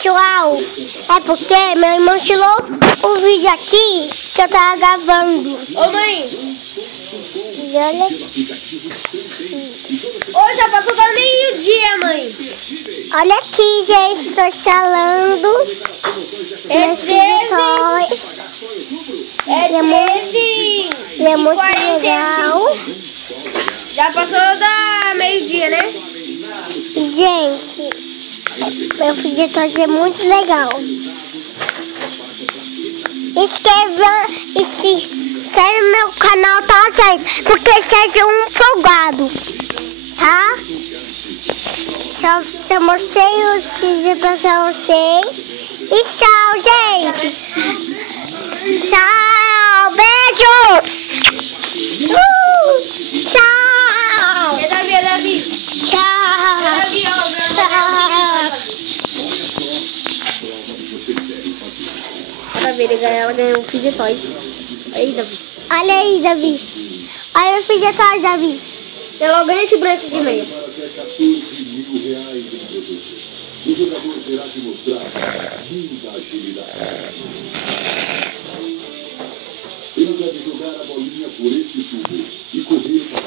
pessoal, é porque meu irmão tirou o vídeo aqui que eu tava gravando. Ô mãe, E olha aqui. hoje já passou do meio-dia, mãe. Olha aqui, gente, estou falando. É 13. É E é muito- 13. E é muito 45. legal. Já passou da meio-dia, né? Gente, meu vídeo é muito legal. Inscreve no meu canal, tá, gente? Porque seja um empolgado, tá? Só mostrei os vídeos pra vocês. E tchau, gente! Tchau! Beijo! Tchau! É Davi, é Davi. Tchau! Davi, ó, meu Tchau! Davi, ela ganhou um Kid Toys. Aí, Davi. Olha aí, Davi. Olha o filho atrás, Davi. Eu logo ganhei esse branco de meia. O jogador terá que mostrar muita agilidade. Ele deve jogar a bolinha por esse tubo e correr para a